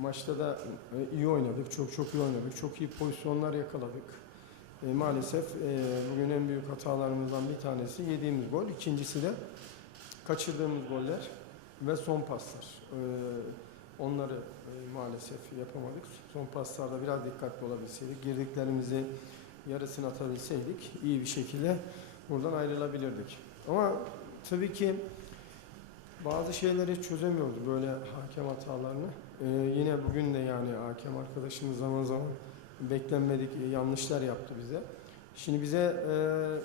maçta da e, iyi oynadık. Çok çok iyi oynadık. Çok iyi pozisyonlar yakaladık. E, maalesef e, bugün en büyük hatalarımızdan bir tanesi yediğimiz gol. İkincisi de kaçırdığımız goller ve son paslar. E, onları e, maalesef yapamadık. Son paslarda biraz dikkatli olabilseydik, girdiklerimizi yarısını atabilseydik iyi bir şekilde buradan ayrılabilirdik. Ama tabii ki bazı şeyleri çözemiyordu böyle hakem hatalarını. Ee, yine bugün de yani hakem arkadaşımız zaman zaman beklenmedik yanlışlar yaptı bize. Şimdi bize e,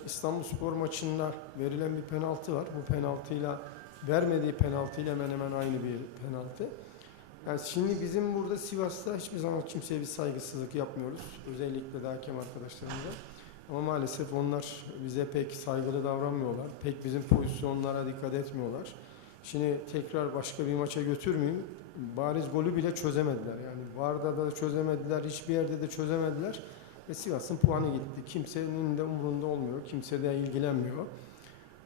İstanbul Spor maçında verilen bir penaltı var. Bu penaltıyla vermediği penaltıyla hemen hemen aynı bir penaltı. Yani şimdi bizim burada Sivas'ta hiçbir zaman kimseye bir saygısızlık yapmıyoruz. Özellikle de hakem arkadaşlarımıza. Ama maalesef onlar bize pek saygılı davranmıyorlar. Pek bizim pozisyonlara dikkat etmiyorlar. Şimdi tekrar başka bir maça götürmeyeyim. Bariz golü bile çözemediler. Yani Varda da çözemediler, hiçbir yerde de çözemediler. Ve Sivas'ın puanı gitti. Kimsenin de umurunda olmuyor, kimse de ilgilenmiyor.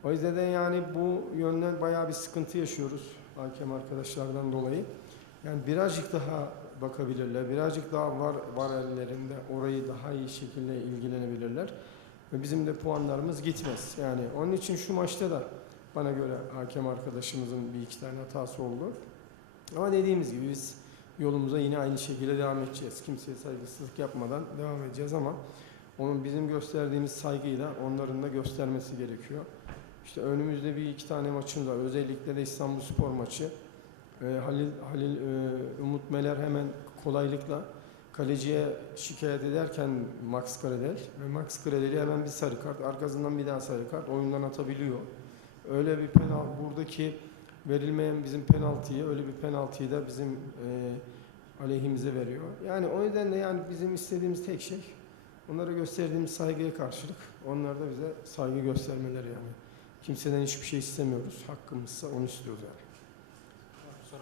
O yüzden de yani bu yönden bayağı bir sıkıntı yaşıyoruz hakem arkadaşlardan dolayı. Yani birazcık daha bakabilirler, birazcık daha var, var ellerinde orayı daha iyi şekilde ilgilenebilirler. Ve bizim de puanlarımız gitmez. Yani onun için şu maçta da bana göre hakem arkadaşımızın bir iki tane hatası oldu. Ama dediğimiz gibi biz yolumuza yine aynı şekilde devam edeceğiz. Kimseye saygısızlık yapmadan devam edeceğiz ama onun bizim gösterdiğimiz saygıyı da onların da göstermesi gerekiyor. İşte önümüzde bir iki tane maçımız var. Özellikle de İstanbul Spor maçı. Ee, Halil, Halil e, Umut Meler hemen kolaylıkla kaleciye şikayet ederken Max Kradel ve Max Kradel'i hemen bir sarı kart, arkasından bir daha sarı kart oyundan atabiliyor. Öyle bir penaltı buradaki verilmeyen bizim penaltıyı, öyle bir penaltıyı da bizim e, aleyhimize veriyor. Yani o nedenle yani bizim istediğimiz tek şey onlara gösterdiğimiz saygıya karşılık onlar da bize saygı göstermeleri yani. Kimseden hiçbir şey istemiyoruz. Hakkımızsa onu istiyoruz yani.